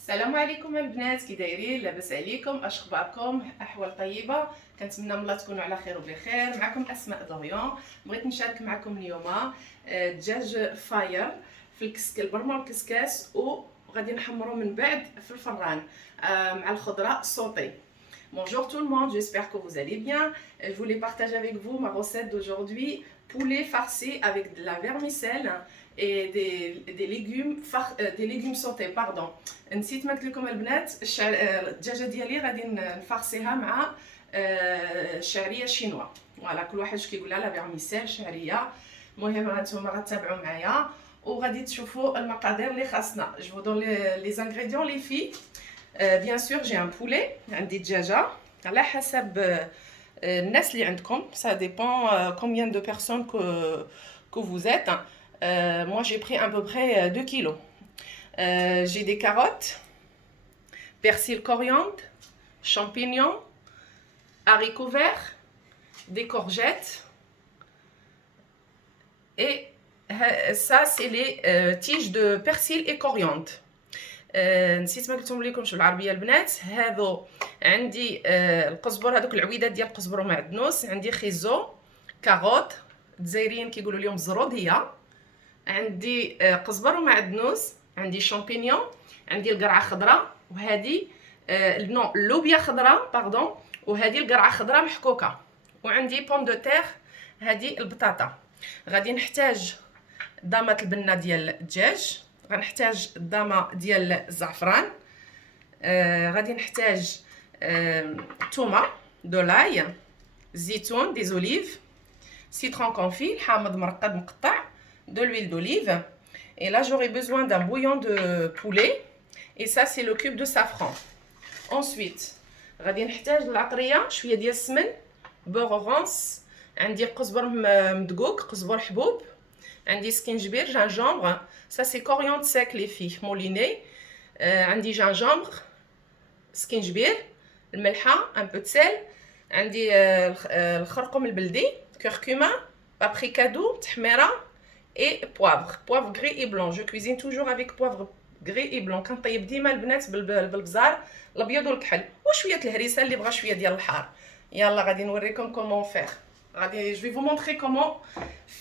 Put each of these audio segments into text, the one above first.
السلام عليكم البنات، كي دايرين؟ لاباس عليكم؟ اش اخباركم؟ احوال طيبه؟ كنتمنى من الله تكونوا على خير وبخير. معكم اسماء دوريون. بغيت نشارك معكم اليوم دجاج فاير في البرمه والكسكاس، وغادي نحمرو من بعد في الفران مع الخضره سوطي. Bonjour tout le monde, j'espère que vous allez bien. Je voulais partager avec vous ma recette d'aujourd'hui, poulet farci avec de la vermicelle et des légumes sautés, pardon. نسيت ما قلت لكم البنات، الدجاجه ديالي غادي نفرسيها مع شعريه شينوا. فوالا كل واحد كيقول لها لا فيرميسيل شعريه. المهم هانتوما غتتابعوا معايا وغادي تشوفوا المقادير اللي خاصنا. جو فو دون لي زانغريديون لي في. بيان سور جي ان بولي، عندي دجاجه على حسب الناس اللي عندكم. ça dépend combien de personnes que vous êtes. Moi j'ai pris à peu près 2 kilos. J'ai des carottes, persil, coriandre, champignons, haricots verts, des courgettes. Et ça c'est les tiges de persil et coriandre. نسيت ما قلتهم لكم بالعربيه البنات. هذو عندي القزبر، هذوك العويدات ديال القزبر ومعدنوس. عندي خيزو، كاروت، الجزائريين كيقولوا لهم زرود، هي عندي قزبر ومعدنوس. عندي شامبينيون، عندي القرعه خضراء، وهذه نو اللوبيا خضراء باردون، وهذه القرعه خضراء محكوكه. وعندي بوم دو تير، هذه البطاطا. غادي نحتاج ضامه البنه ديال الدجاج، غنحتاج الضامه ديال الزعفران، غادي نحتاج تومه دو لاي، زيتون دي زوليف، citron confit حامض مرقد مقطع، de l'huile d'olive. Et là j'aurai besoin d'un bouillon de poulet, et ça c'est le cube de safran. Ensuite غادي نحتاج العطريه، شويه ديال السمن، بورغونس، عندي قزبر مدقوق، قزبر حبوب، عندي سكينجبير، جانجمبر. Ça c'est coriandre sec les filles, mouliné. عندي جانجمبر، سكينجبير، الملحه، un peu de sel. عندي الخرقوم البلدي، curcuma, paprika doux, تحميره et poivre gris et blanc. Je cuisine toujours avec poivre gris et blanc. كنطيب ديما البنات بالبزار الابيض والكحل وشويه الهريسه اللي بغى شويه ديال الحار. يلا غادي نوريكم comment faire. غادي je vais vous montrer comment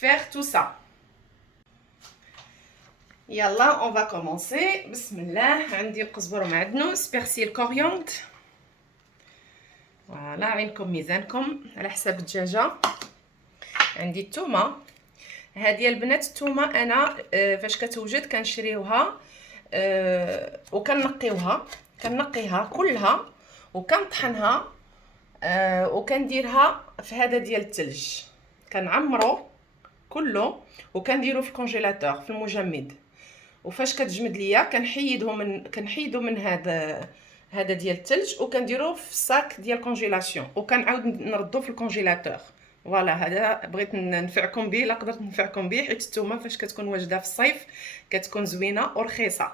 faire tout ça. يلا on va commencer. بسم الله. عندي القزبر ومعدنوس، بيرسيل، كورياندر. فوالا عينكم ميزانكم على حساب الدجاجه. عندي الثومه، هذه البنات الثومه انا فاش كتوجد كنشريوها وكنقيوها، كنقيها كلها وكنطحنها وكنديرها في هذا ديال الثلج، كنعمرو كله وكنديرو في الكونجيلاتور في المجمد. وفاش كتجمد ليا كنحيدو من هذا ديال الثلج وكنديروه في الصاك ديال كونجيلاسيون وكنعاود نردو في الكونجيلاتور. فوالا هذا بغيت ننفعكم به، لا قدرت ننفعكم به، حيت الثومه فاش كتكون واجده في الصيف كتكون زوينه ورخيصه.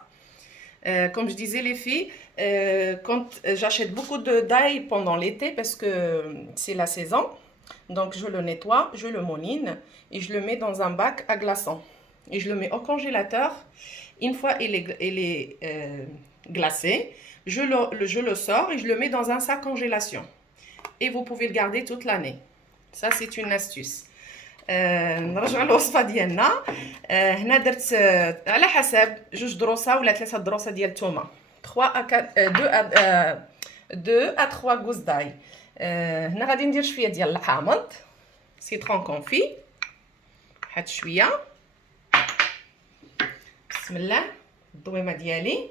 Comme je disais les filles, quand j'achète beaucoup d'ail pendant l'été parce que c'est la saison, donc je le nettoie, je le mouline et je le mets dans un bac à glaçons. Et je le mets au congélateur. Une fois il est glacé, je le sors et je le mets dans un sac congélation. Et vous pouvez le garder toute l'année. Ça c'est une astuce. نرجع للوصفه ديالنا. هنا درت على حسب 2 دروسه ولا 3 دروسه ديال الثومه، 3 à 4 2 à 3 غوز داي. هنا غادي ندير شويه ديال الحامض، سيترون كونفي، واحد شويه. بسم الله. الضويمه ديالي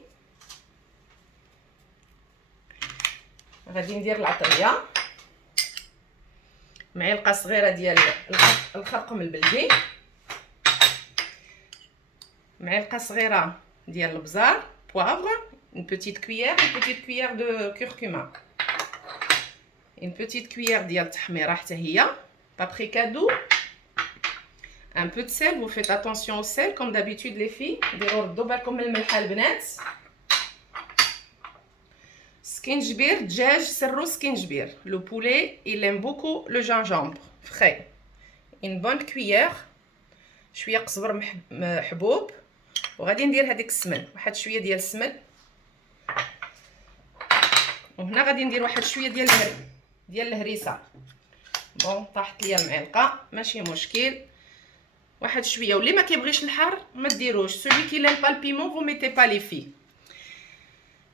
غادي ندير العطريه، معلقه صغيره ديال الخرقوم البلدي، معلقه صغيره ديال البزار، poivre, une petite cuillère de curcuma, une petite cuillère ديال التحميره حتى هي، paprika doux, un peu de sel. Vous faites attention au sel comme d'habitude les filles. ديروا ردوا بالكم من الملح البنات. سكينجبير، دجاج سرو سكينجبير. Le poulet il aime beaucoup le gingembre frais. Une bonne cuillère. شويه قزبر حبوب، وغادي ندير هذيك السمن، واحد شويه ديال السمن وهنا غادي ندير واحد شويه ديال الهريسه. بون طاحت ليا المعلقه ماشي مشكل، واحد شويه. واللي ما كيبغيش الحار ما ديروش. celui qui n'aime pas le piment vous mettez pas les filles.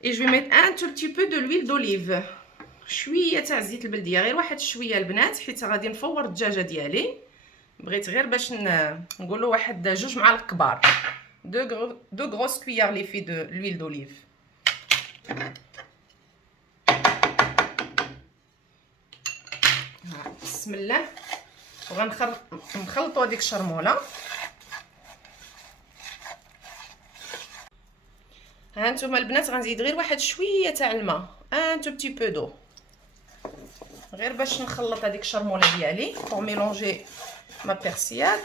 et je vais mettre un tout petit peu de l'huile d'olive، شويه تاع الزيت البلديه، غير واحد شويه البنات، حيت غادي نفور الدجاجه ديالي. بغيت غير باش نقولوا واحد 2 معالق كبار، 2 grosses cuillères les filles de l'huile d'olive. بسم الله. وغنخلطوا هذيك الشرموله. ها انتم البنات غنزيد غير واحد شويه تاع الماء، ان تو بتي بو دو، غير باش نخلط هذيك الشرموله ديالي pour mélanger ma persillade.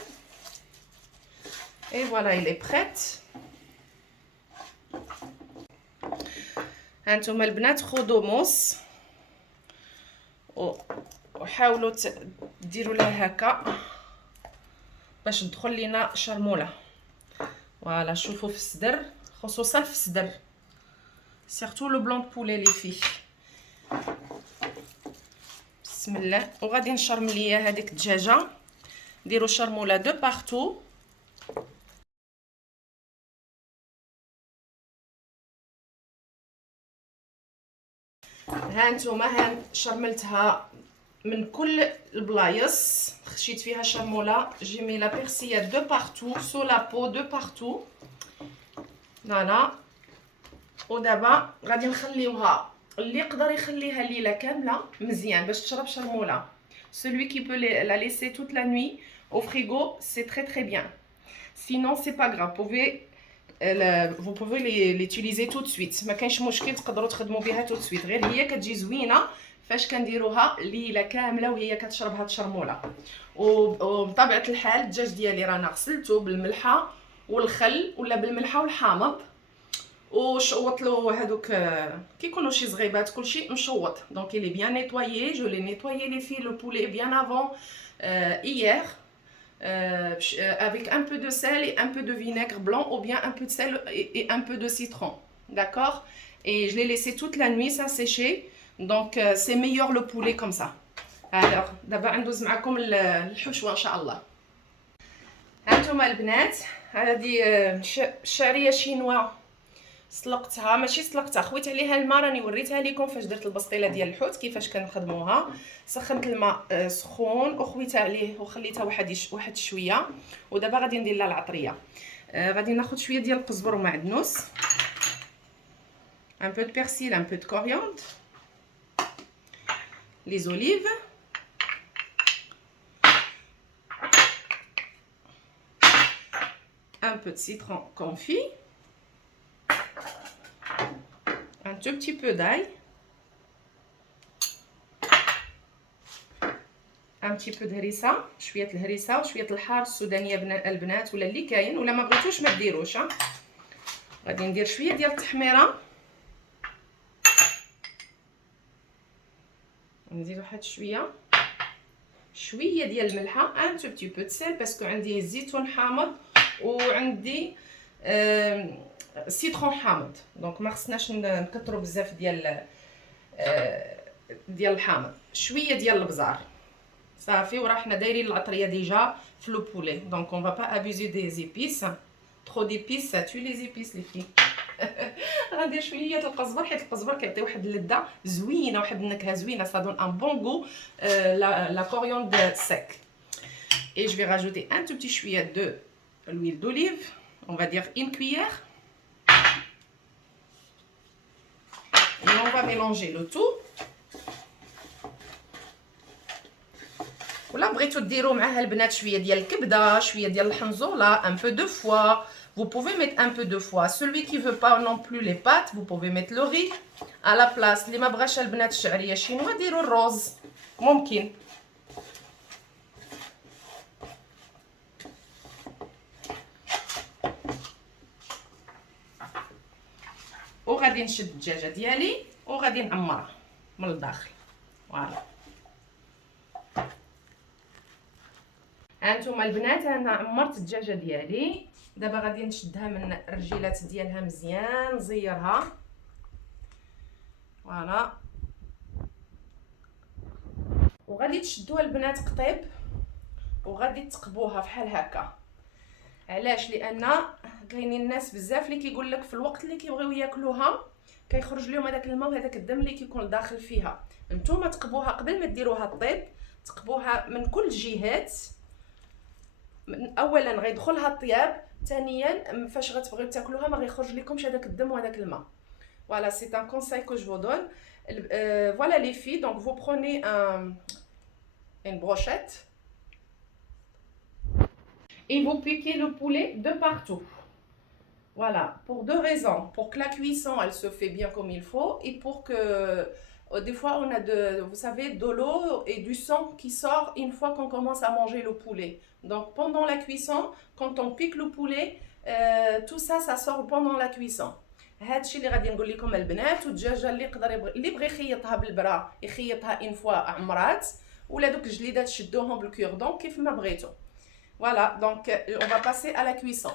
et voilà il est prête. ها انتم البنات خذوا موس وحاولوا ديروا لها هكا باش تدخل لينا شرموله. فوالا شوفوا في الصدر، خصوصا في الصدر، سيرتو لو بلون بولي لي فيه. بسم الله. وغادي نشرمليا هذيك الدجاجه، ديروا شرموله دو بارتو. ها نتوما ها شرملتها من كل البلايص، خشيت فيها شرموله. جي مي لا بيرسيات دو بارتو سو لا بو دو بارتو. فوالا. ودابا غادي نخليوها، اللي يقدر يخليها ليله كامله مزيان باش تشرب شرموله. celui qui peut la laisser toute la nuit au frigo c'est très très bien. sinon c'est pas grave, vous pouvez l'utiliser tout de suite. ما كاينش مشكل، تقدروا تخدموا بها tout de suite. غير هي كتجي زوينه فاش كنديروها ليله كامله وهي كتشرب هاد الشرموله. وبطبيعه الحال الدجاج ديالي رانا غسلته بالملحه والخل ولا بالملحه والحامض، وشوط له هذوك كيكونوا شي زغيبات كلشي مشوط. دونك il est bien nettoyé. je l'ai nettoyé les filles le poulet bien avant hier avec un peu de sel et un peu de vinaigre blanc ou bien un peu de sel et un peu de citron, d'accord. et je l'ai laissé toute la nuit ça sécher. donc c'est meilleur le poulet comme ça. alors دابا ندوز معكم الحشوه ان شاء الله. هانتوما البنات هذه الشعريه شينوا سلقتها، ماشي سلقتها، خويت عليها الماء. راني وريتها لكم فاش درت البسطيله ديال الحوت كيفاش كنخدموها. سخنت الماء سخون وخويت عليه وخليتها واحد شويه. ودابا غادي ندير لها العطريه. غادي ناخذ شويه ديال القزبر ومعدنوس، un peu de persil, un peu de coriandre, les olives, un peu de citron confit, un tout petit peu d'ail, un petit peu de هريسه، شويه الهريسه وشويه الحار السودانيه البنات ولا اللي كاين، ولا ما بغيتوش ما ديروش. غادي ندير شويه ديال التحميره، نزيد واحد شويه ديال الملحه، ان تو بتي بو سيل باسكو عندي زيتون حامض وعندي سيترون حامض. دونك ما خصناش نكثروا بزاف ديال الحامض. شويه ديال البزار صافي. وراه حنا دايرين العطريه ديجا في لو بولي. دونك اون فا با ابوزي دي زيبيس. ترو ديبيس سا تو لي زيبيس لي في. غندير شويه القزبر حيت القزبر كيعطي واحد اللذه زوينه، واحد النكهه زوينه، ça donne un bon goût. la coriandre sec. et je vais rajouter un tout petit chouïa de l'huile d'olive, on va dire une cuillère. et on va mélanger le tout. ولا بغيتو ديروا معها البنات شويه ديال الكبده، شويه ديال الحنزوله، un peu de foie. Vous pouvez mettre un peu de foie. Celui qui veut pas non plus les pâtes, vous pouvez mettre le riz à la place. اللي ما بغاش البنات الشعريه شينوا ديروا الروز ممكن. وغادي نشد الدجاجه ديالي وغادي نعمرها من الداخل. فوالا. هانتوما البنات انا عمرت الدجاجه ديالي. دابا غادي نشدها من الرجيلات ديالها مزيان، نزيرها. فوالا غادي تشدوها البنات قطيب وغادي تقبوها بحال هكا. علاش؟ لان كاينين الناس بزاف اللي كيقول لك في الوقت اللي كيبغيو ياكلوها كيخرج لهم هذاك الماء وهذاك الدم اللي كيكون داخل فيها. نتوما تقبوها قبل ما ديروها الطيب، تقبوها من كل الجهات. اولا غيدخلها الطياب، ثانيا فاش غتبغيو تاكلوها ما غيخرج لكمش هذاك الدم وهذاك الماء. Voilà, c'est un conseil que je vous donne. Voilà les filles, donc vous prenez une brochette et vous piquez le poulet de partout. Voilà, pour deux raisons. Pour que la cuisson, elle se fait bien comme il faut et pour que des fois on a vous savez, de l'eau et du sang qui sort une fois qu'on commence à manger le poulet. Donc pendant la cuisson, quand on pique le poulet, tout ça, ça sort pendant la cuisson. هادشي اللي غادي نقول لكم البنات. والدجاجه اللي اللي بغى يخيطها بالبرا يخيطها ان فوا عمرات، ولا دوك الجليدات شدوهم بالكوردون كيف ما بغيتو. فوالا دونك اون فا باسي على كويسون.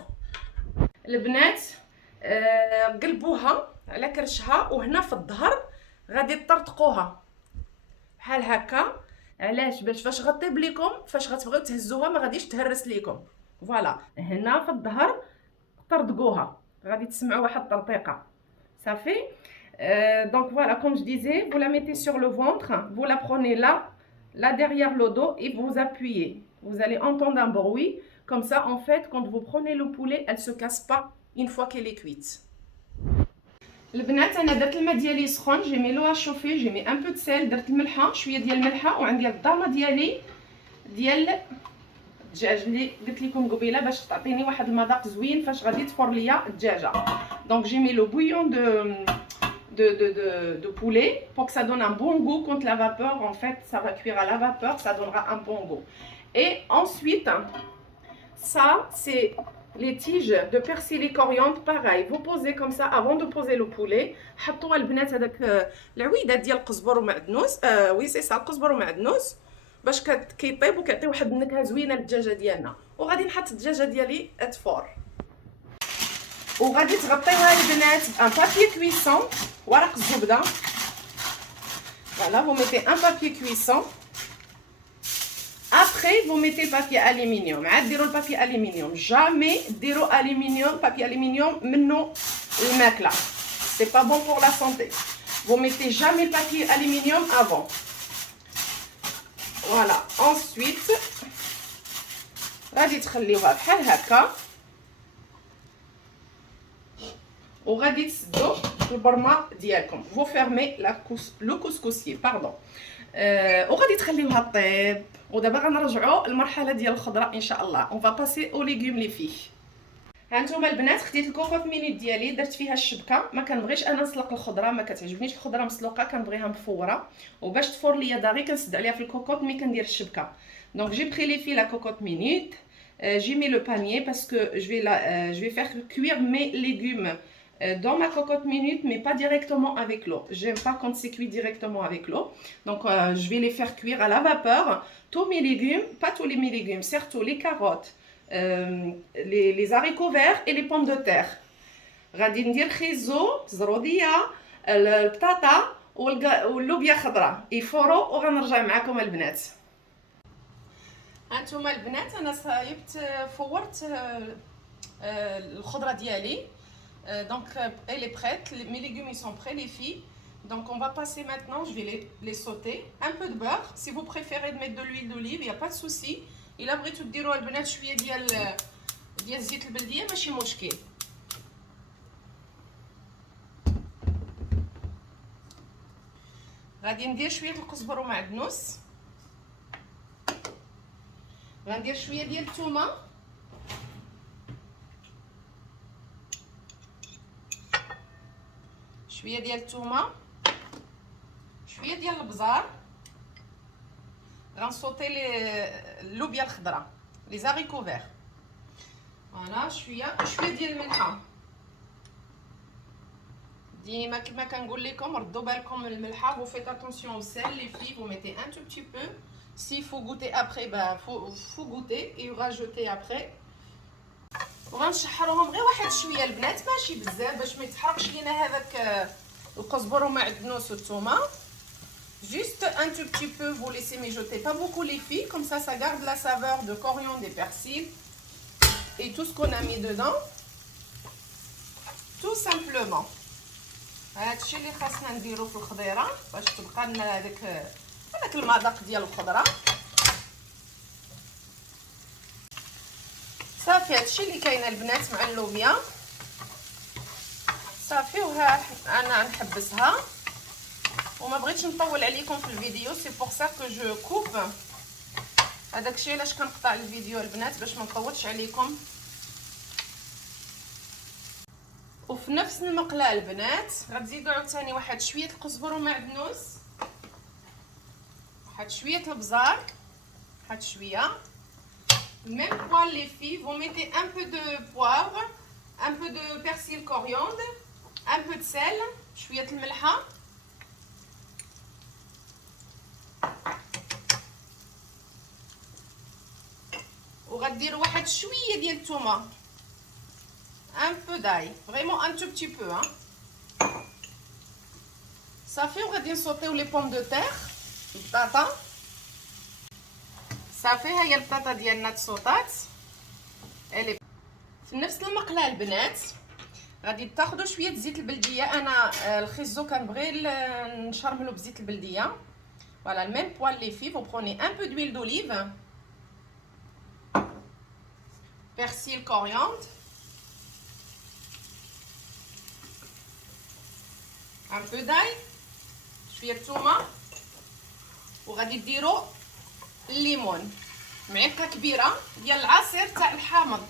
البنات قلبوها على كرشها، وهنا في الظهر غادي تطرطقوها بحال هكا. علاش؟ باش فاش غطيب لكم فاش غتبغيو تهزوها ما غاديش تهرس لكم. فوالا هنا في الظهر طردقوها، غادي تسمعوا واحد الترطيقه صافي. donc voilà, comme je disais, vous la mettez sur le ventre, vous la prenez là derrière le dos et vous appuyez. Vous allez entendre un bruit comme ça. En fait, quand vous prenez le poulet, elle se casse pas une fois qu'elle est cuite. البنات انا درت الماء ديالي سخون، جي مي لو شوفي، جي مي ان بو دو سيل، درت الملحه شويه ديال الملحه، وعندي الضامه ديالي ديال الدجاج اللي قلت لكم قبيله باش تعطيني واحد المذاق زوين فاش غادي تفور ليا الدجاجه. دونك جي مي لو بouillon de poulet pour que ça donne un bon goût. Quand la vapeur, en fait, ça va cuire à la vapeur, ça donnera un bon goût. Et ensuite, ça c'est les tiges de persil et coriandre. Pareil, vous posez comme ça avant de poser le poulet. حطوا البنات هذاك العويدات ديال القزبر ومعدنوس، وي سي سا، القزبر ومعدنوس، باش كيطيب وكيعطي واحد النكهه زوينه للدجاجه ديالنا. وغادي نحط الدجاجه ديالي تفور، وغادي تغطيوها البنات بان بابي كويسون، ورق الزبده. فوالا، vous mettez un papier cuisson. Après vous mettez papier aluminium. عاد ديروا البابي aluminium. jamais ديروا aluminium، papier aluminium منو الماكله، c'est pas bon pour la santé. vous mettez jamais le papier aluminium avant. Voilà, ensuite غادي تخليوها بحال هكا، وغادي تسدوا البرمه ديالكم. vous fermez le couscousier pardon. وغادي تخليوها طيب. ودابا غنرجعوا المرحله ديال الخضره ان شاء الله. on va passer aux légumes les filles. هانتوما البنات خديت الكوكوط مينيت ديالي، درت فيها الشبكه. ما كنبغيش انا نسلق الخضره، ما كتعجبنيش الخضره مسلوقه، كنبغيها مفوره. وباش تفور ليا داغي كنسد عليها في الكوكوط مي كندير الشبكه. دونك جي بري لي في لا كوكوط مينيت، j'ai mis le panier parce que je vais faire cuire mes légumes dans ma cocotte minute, mais pas directement avec l'eau. J'aime pas quand c'est cuit directement avec l'eau. Donc je vais les faire cuire à la vapeur. Tous mes légumes, pas tous mes légumes, surtout les carottes, les haricots verts et les pommes de terre. غادي ندير خيزو، زروديه، البطاطا واللوبيا خضراء يفوروا، وغنرجع معكم البنات. هانتوما البنات انا صايبت فورت الخضره ديالي. donc elle est prête, mes légumes ils sont prêts les filles. donc on va passer maintenant, je vais les sauter. Un peu de beurre, si vous préférez de mettre de l'huile d'olive, il y a pas de souci. الا بغيتو ديروا البنات شويه ديال زيت البلديه ماشي مشكل. غادي ندير شويه القزبر ومعدنوس، غندير شويه ديال الثومه، شويه ديال الثومه، شويه ديال البزار. غنصوتي اللوبيا الخضراء، لي زاريكو فير. فوالا شويه ديال الملحه. ديما كما كنقول لكم ردوا بالكم من الملحه. vous faites attention au sel les filles, vous mettez un tout petit peu. s'il faut goûter après, ben faut goûter et rajouter après. وغنشحروهم غير واحد شويه البنات، ماشي بزاف باش ما يتحرقش لينا هذاك القزبر ومعدنوس والثومه. Juste un tout petit peu, vous laissez mijoter, pas beaucoup les filles, comme ça garde la saveur de coriandre et persil et tout ce qu'on a mis dedans. Tout simplement. هادشي اللي خاصنا نديرو في الخضيره باش تبقى لنا هذاك المذاق ديال الخضره. صافي هادشي اللي كاين البنات مع اللوبيا صافي. وها انا نحبسها وما بغيتش نطول عليكم في الفيديو، سي بور سا كو جو كوب. هذاك الشيء علاش كنقطع الفيديو البنات باش ما نطولش عليكم. وفي نفس المقله البنات غتزيدوا عاوتاني واحد شويه القزبر ومعدنوس، واحد شويه البزار، واحد شويه même poil les filles. Vous mettez un peu de poivre, un peu de persil coriandre, un peu de sel, شويه الملحه، وغديروا واحد شويه ديال الثومه، un peu d'ail, vraiment un tout petit peu hein. صافي وغادي نصوطيو لي بوم دو تير، البطاطا. صافي ها هي البطاطا ديالنا تصوطات. في نفس المقله البنات غادي تاخذوا شويه زيت البلديه. انا الخيزو كنبغي نشرملو بزيت البلديه. فوالا الميم بوال لي في. vous prenez un peu d'huile d'olive, persil coriandre, un peu d'ail، شويه الثومه، وغادي ديروا الليمون، معلقه كبيره ديال العصير تاع الحامض،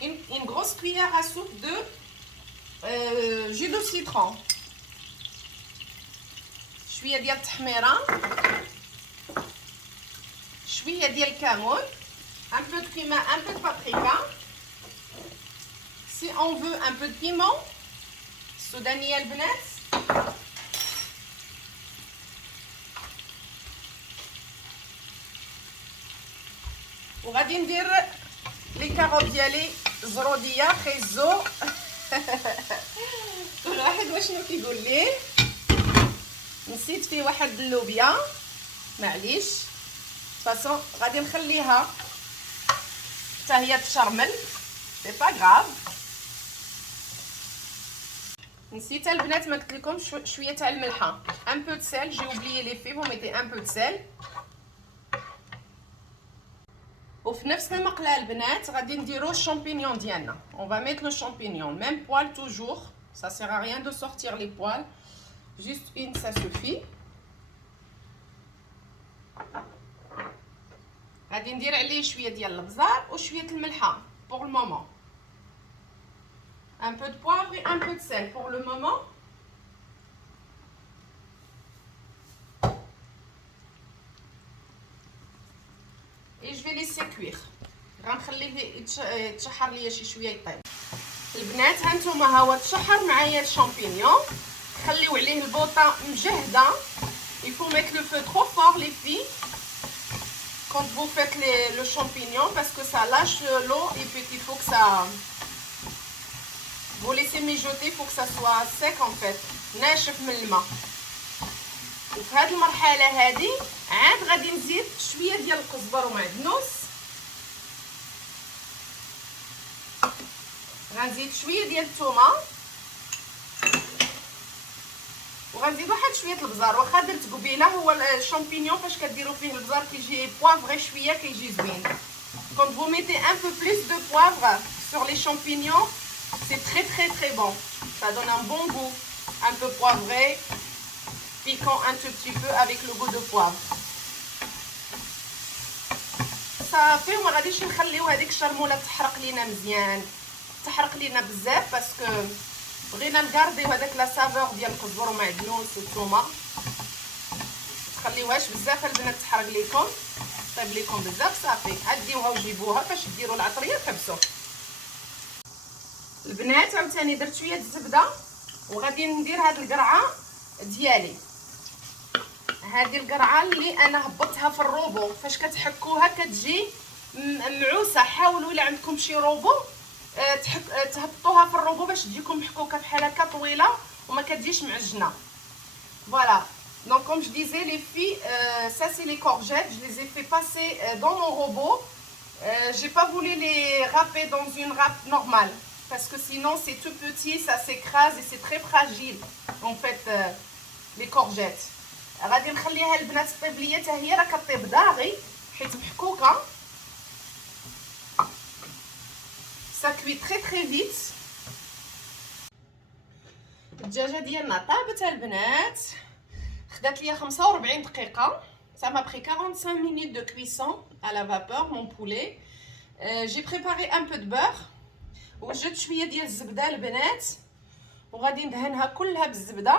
une grosse cuillère à soupe de jus de citron، شويه ديال التحميره، شويه ديال الكمون، un peu de cumin, un peu de paprika. Si on veut un peu de piment السودانيه البنات. وغادي ندير لي كاروط ديالي زروديه خيزو. كل واحد واشنو كيقول ليه. نسيت فيه واحد اللوبيا معليش، فاصون غادي نخليها حتى هي تشرمل، سي با غراف. نسيت البنات ما قلت لكم شويه تاع الملحه، ان بو دو سيل، جي اوبليي لي في، vous mettez un peu de sel. وفي نفس المقله البنات غادي نديرو الشامبينيون ديالنا. on va mettre le champignon, même poil toujours, ça sert à rien de sortir les poils, juste une ça suffit. غادي ندير عليه شويه ديال البزار وشويه الملحه pour le moment, un peu de poivre et un peu de sel pour le moment. et je vais laisser cuire. غنخليه يتشحر ليا شي شويه يطيب. البنات هانتوما ها هو تشحر معايا الشامبينيون، خليو عليه البوطه مجهده. il faut mettre le feu trop fort les filles quand vous faites le champignon parce que ça lâche l'eau et puis il faut que ça vous laissez mijoter, il faut que ça soit sec en fait، ناشف من الماء. وفي هذه المرحله هذه عاد غادي نزيد شويه ديال القزبر ومعدنوس، غنزيد شويه ديال الثومه، وغنزيد واحد شويه البزار. واخا درت قبيله هو الشامبينيون فاش كديروا فيه البزار كيجي بوافغي شويه كيجي زوين. quand vous mettez un peu plus de poivre sur les champignons c'est très bon, ça donne un bon goût, un peu poivré, piquant un tout petit peu avec le goût de poivre. صافي وما غاديش نخليو هذيك الشرموله تحرق لينا مزيان، تحرق لينا بزاف باسكو بغينا نكارديو هذاك لا سافور ديال القزبر ومعدنوس والثومه. تخليوهاش بزاف البنات تحرق ليكم، طيب ليكم بزاف. صافي عديوها وجيبوها فاش ديروا العطريه تحبسوا. البنات عاوتاني درت شويه الزبده وغادي ندير هاد القرعه ديالي. هذه القرعه اللي انا هبطتها في الروبو، فاش كتحكوها كتجي معوسه. حاولوا الا عندكم شي روبو تهبطوها في الروبو باش تجيكم محكوكه بحال هكا طويله وما كتجيش معجنه. فوالا Donc comme je disais les filles, ça c'est les courgettes, je les ai fait passer dans mon robot. J'ai pas voulu les râper dans une râpe normale parce que sinon c'est tout petit, ça s'écrase et c'est très fragile en fait les courgettes. غادي نخليها البنات طيب ليا حتى هي راه كطيب داغي حيت محكوكه. Ça cuit très très vite. الدجاجه ديالنا طابت البنات، خدات ليا 45 دقيقه. Ça m'a pris 45 minutes de cuisson à la vapeur mon poulet. J'ai préparé un peu de beurre وجدت شويه ديال الزبده البنات وغادي ندهنها كلها بالزبده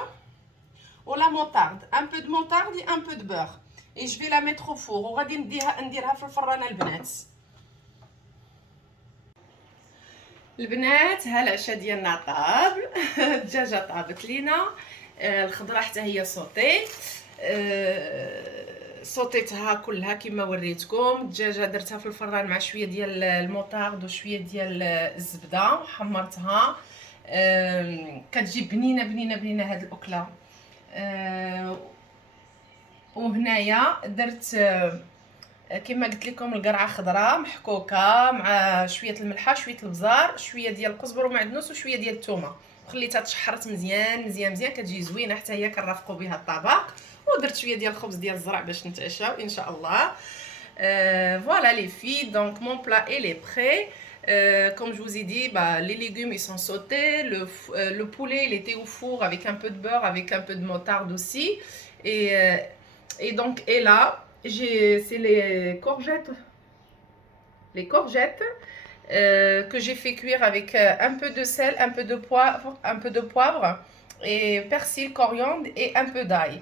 ولا موطارد، un peu de moutarde et un peu de beurre et je vais la mettre au four وغادي نديرها في الفران البنات. البنات ها العشاء ديالنا طاب. الدجاجه طابت لينا، الخضره حتى هي صوتي، صوتيتها كلها كما وريتكم. الدجاجه درتها في الفران مع شويه ديال الموطارد وشويه ديال الزبده وحمرتها. كتجي بنينه بنينه بنينه هاد الاكله. وهنايا درت كما قلت لكم القرعه خضراء محكوكه مع شويه الملحه شويه البزار شويه ديال القزبر ومعدنوس وشويه ديال الثومه وخليتها تشحرت مزيان مزيان مزيان، كتجي زوينه حتى هي كنرافقوا بها الطبق. ودرت شويه ديال الخبز ديال الزرع باش نتعشاو ان شاء الله. Voilà les filles, donc mon plat il est prêt. Comme je vous ai dit, les légumes ils sont sautés, le poulet il était au four avec un peu de beurre, avec un peu de moutarde aussi. Et donc et là c'est les courgettes que j'ai fait cuire avec un peu de sel, un peu de poivre et persil, coriandre et un peu d'ail.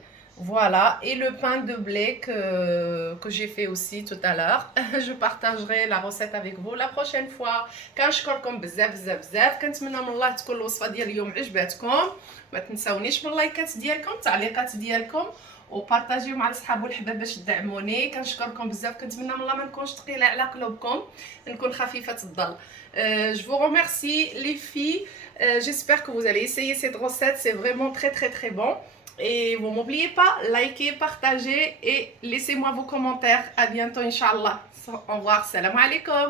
Voilà, et le pain de blé que j'ai fait aussi tout à l'heure. Je partagerai la recette avec vous la prochaine fois. كنشكركم بزاف بزاف بزاف، كنتمنى من الله تكون الوصفه ديال اليوم عجباتكم. ما تنساونيش من اللايكات ديالكم التعليقات ديالكم وبارطاجيو مع الصحاب والحباب باش تدعموني. كنشكركم بزاف، كنتمنى من الله ما نكونش ثقيله على قلوبكم، نكون خفيفه الظل. Je vous remercie les filles. J'espère que vous allez essayer cette recette, c'est vraiment très très très bon. Et vous n'oubliez pas, likez, partagez et laissez-moi vos commentaires. À bientôt, Inch'Allah. Au revoir, salam alaikum.